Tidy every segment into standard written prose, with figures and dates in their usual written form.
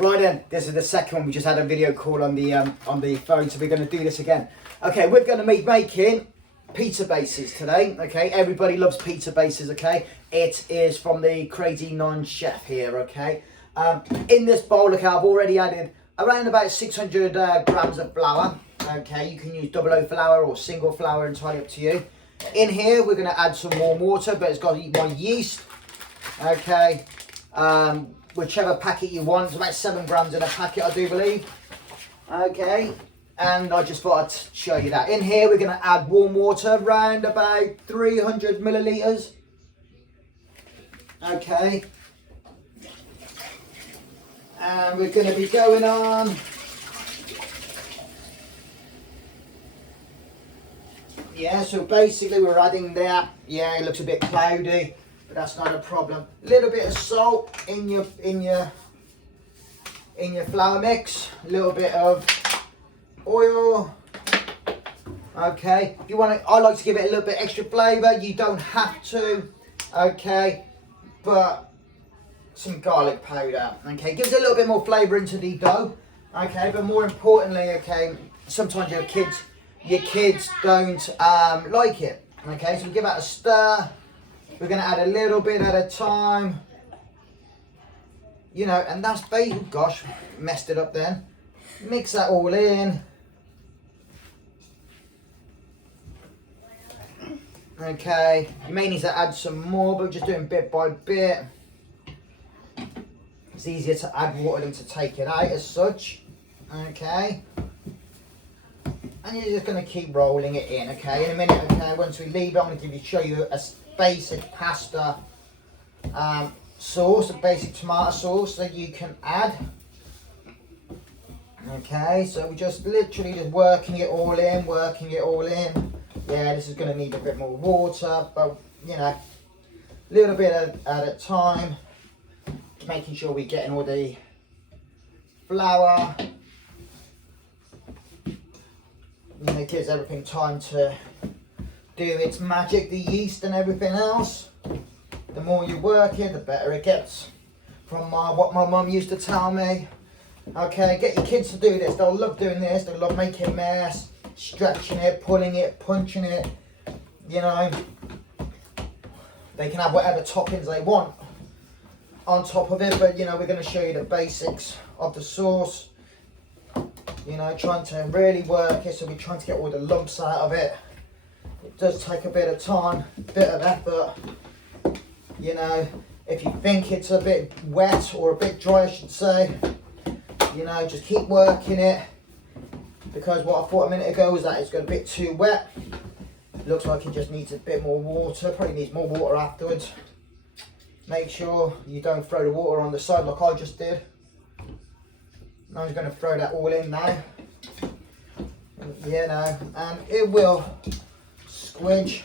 Right then, this is the second one. We just had a video call on the phone, so we're going to do this again. Okay, we're going to be making pizza bases today. Okay, everybody loves pizza bases. Okay, it is from the Crazy Non Chef here. Okay, in this bowl, look, I've already added around about 600 grams of flour. Okay, you can use double O flour or single flour, entirely up to you. In here, we're going to add some warm water, but it's got to eat my yeast. Okay. Whichever packet you want. It's about 7 grams in a packet, I do believe. Okay, and I just thought I'd show you that. In here, we're going to add warm water, around about 300 millilitres. Okay, and we're going to be going on. Yeah, so basically we're adding that. Yeah, it looks a bit cloudy, but that's not a problem. A little bit of salt in your flour mix. A little bit of oil. Okay, if you want to, I like to give it a little bit extra flavour. You don't have to. Okay, but some garlic powder. Okay, gives a little bit more flavour into the dough. Okay, but more importantly, okay, sometimes your kids don't like it. Okay, so we give that a stir. We're going to add a little bit at a time. You know, and that's basically, gosh, messed it up then. Mix that all in. Okay, you may need to add some more, but we're just doing bit by bit. It's easier to add water than to take it out as such. Okay. And you're just going to keep rolling it in, okay? In a minute, okay, once we leave it, I'm going to show you a basic pasta sauce, a basic tomato sauce that you can add. Okay, so we're just literally just working it all in. Yeah, this is going to need a bit more water, but, you know, a little bit at a time. Making sure we're getting all the flour. You know, it gives everything time to do its magic, the yeast and everything else. The more you work it, the better it gets. From what my mum used to tell me. Okay, get your kids to do this. They'll love doing this. They'll love making a mess, stretching it, pulling it, punching it. You know, they can have whatever toppings they want on top of it. But, you know, we're going to show you the basics of the sauce. You know, trying to really work it, so we're trying to get all the lumps out of it. It does take a bit of time, a bit of effort. You know, if you think it's a bit wet or a bit dry, I should say, you know, just keep working it. Because what I thought a minute ago was that it's got a bit too wet. It looks like it just needs a bit more water, probably needs more water afterwards. Make sure you don't throw the water on the side like I just did. I'm just going to throw that all in now. You know, and it will squidge.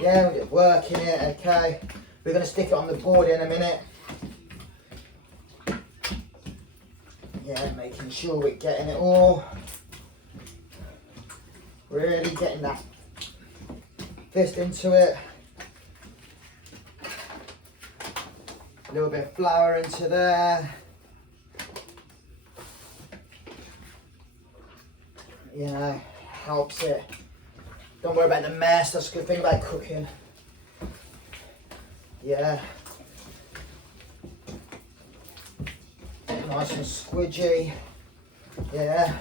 Yeah, we're just working it, okay. We're going to stick it on the board in a minute. Yeah, making sure we're getting it all. Really getting that fist into it. A little bit of flour into there. You know, helps it. Don't worry about the mess, that's a good thing about cooking. Yeah. Nice and squidgy. Yeah.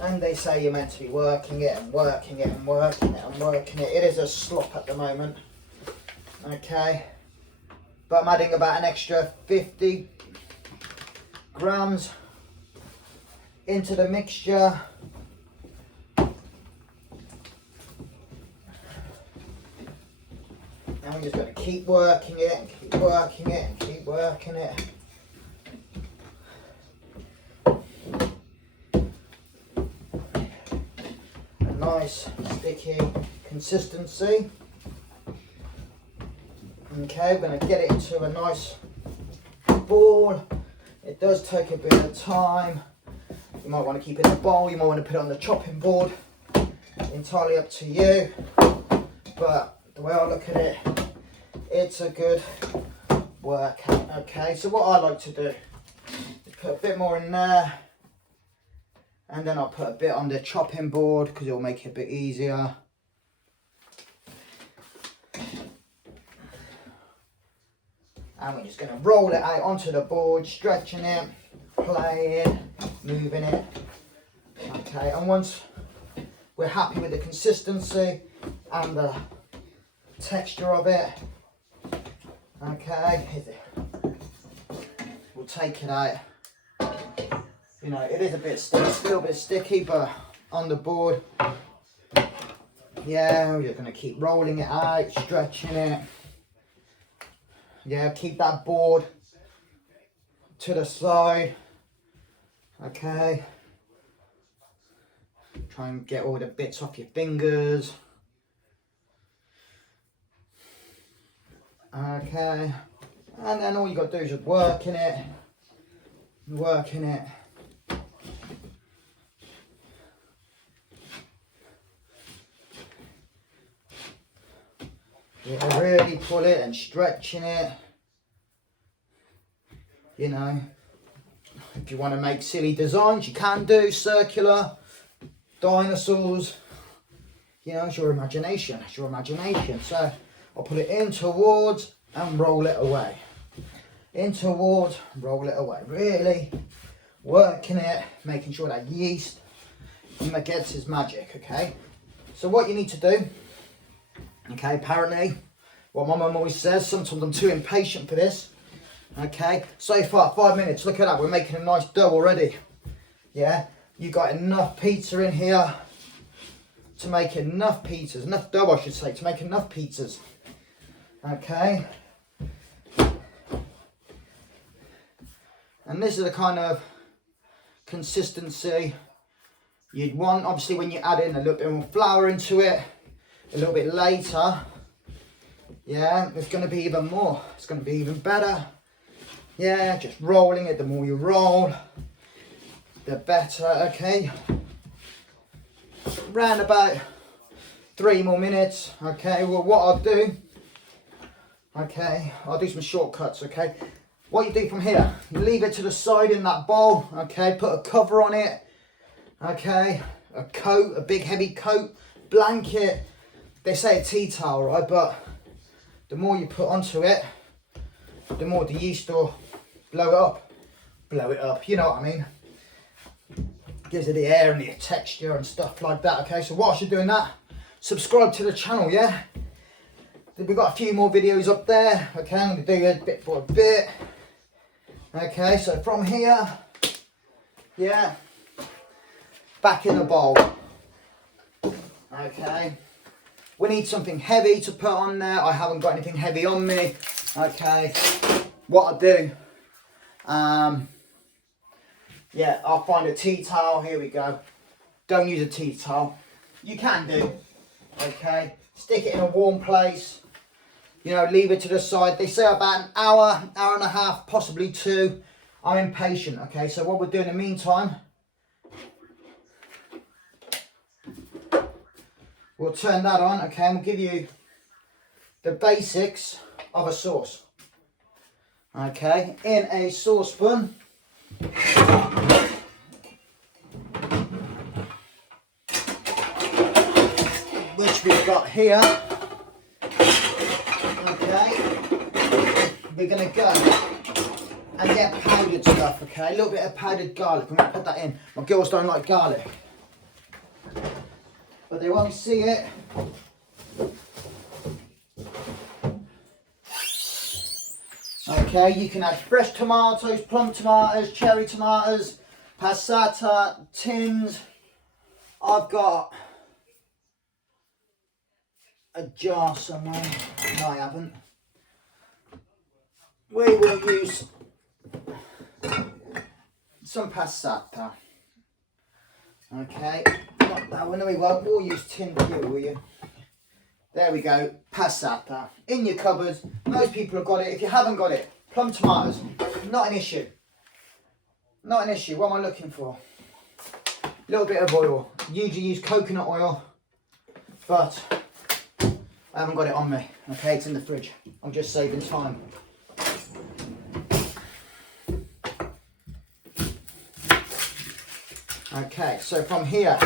And they say you're meant to be working it and working it and working it and working it. It is a slop at the moment. Okay, but I'm adding about an extra 50 grams into the mixture. And we're just going to keep working it and keep working it and keep working it. A nice sticky consistency. Okay, we're going to get it into a nice ball. It does take a bit of time. You might want to keep it in a bowl, you might want to put it on the chopping board. Entirely up to you. But the way I look at it it's a good workout. Okay, so what I like to do is put a bit more in there, and then I'll put a bit on the chopping board because it'll make it a bit easier. And we're just going to roll it out onto the board, stretching it, playing, moving it. Okay, and once we're happy with the consistency and the texture of it, okay, we'll take it out. You know, it is a bit sticky, it's a little bit sticky, but on the board, yeah, we're just going to keep rolling it out, stretching it. Yeah, keep that board to the side. Okay. Try and get all the bits off your fingers. Okay. And then all you got to do is just working it. Working it. Yeah, really pull it and stretching it. You know, if you want to make silly designs, you can do circular, dinosaurs. You know, it's your imagination. It's your imagination. So I'll put it in towards and roll it away. In towards, roll it away. Really working it, making sure that yeast gets its magic. Okay. So what you need to do. Okay, apparently, what my mum always says, sometimes I'm too impatient for this. Okay, so far, 5 minutes, look at that, we're making a nice dough already. Yeah, you got enough pizza in here to make enough pizzas, enough dough I should say, to make enough pizzas. Okay. And this is the kind of consistency you'd want, obviously when you add in a little bit more flour into it, a little bit later, yeah, it's going to be even more, it's going to be even better. Yeah, just rolling it, the more you roll, the better. Okay, round about 3 more minutes. Okay, well what I'll do, okay, I'll do some shortcuts. Okay, what you do from here, you leave it to the side in that bowl. Okay, put a cover on it. Okay, a coat, a big heavy coat, blanket. They say a tea towel, right? But the more you put onto it, the more the yeast will blow it up. Blow it up, you know what I mean? Gives it the air and the texture and stuff like that. Okay, so whilst you're doing that, subscribe to the channel, yeah? We've got a few more videos up there. Okay, I'm going to do it bit by bit. Okay, so from here, yeah, back in the bowl. Okay. We need something heavy to put on there. I haven't got anything heavy on me. Okay, what I do, yeah, I'll find a tea towel. Here we go. Don't use a tea towel. You can do. Okay, stick it in a warm place. You know, leave it to the side. They say about an hour, hour and a half, possibly 2. I'm impatient. Okay, so what we'll do in the meantime, we'll turn that on, okay, and we'll give you the basics of a sauce. Okay, in a saucepan, which we've got here, okay, we're going to go and get powdered stuff, okay, a little bit of powdered garlic. I'm going to put that in. My girls don't like garlic, but they won't see it. Okay, you can add fresh tomatoes, plum tomatoes, cherry tomatoes, passata, tins. I've got a jar somewhere. No, I haven't. We will use some passata. Okay, not that one, no we won't. We'll use tin here, will you? There we go, passata. In your cupboard, most people have got it. If you haven't got it, plum tomatoes, not an issue. Not an issue, what am I looking for? A little bit of oil. Usually use coconut oil, but I haven't got it on me. Okay, it's in the fridge. I'm just saving time. Okay, so from here,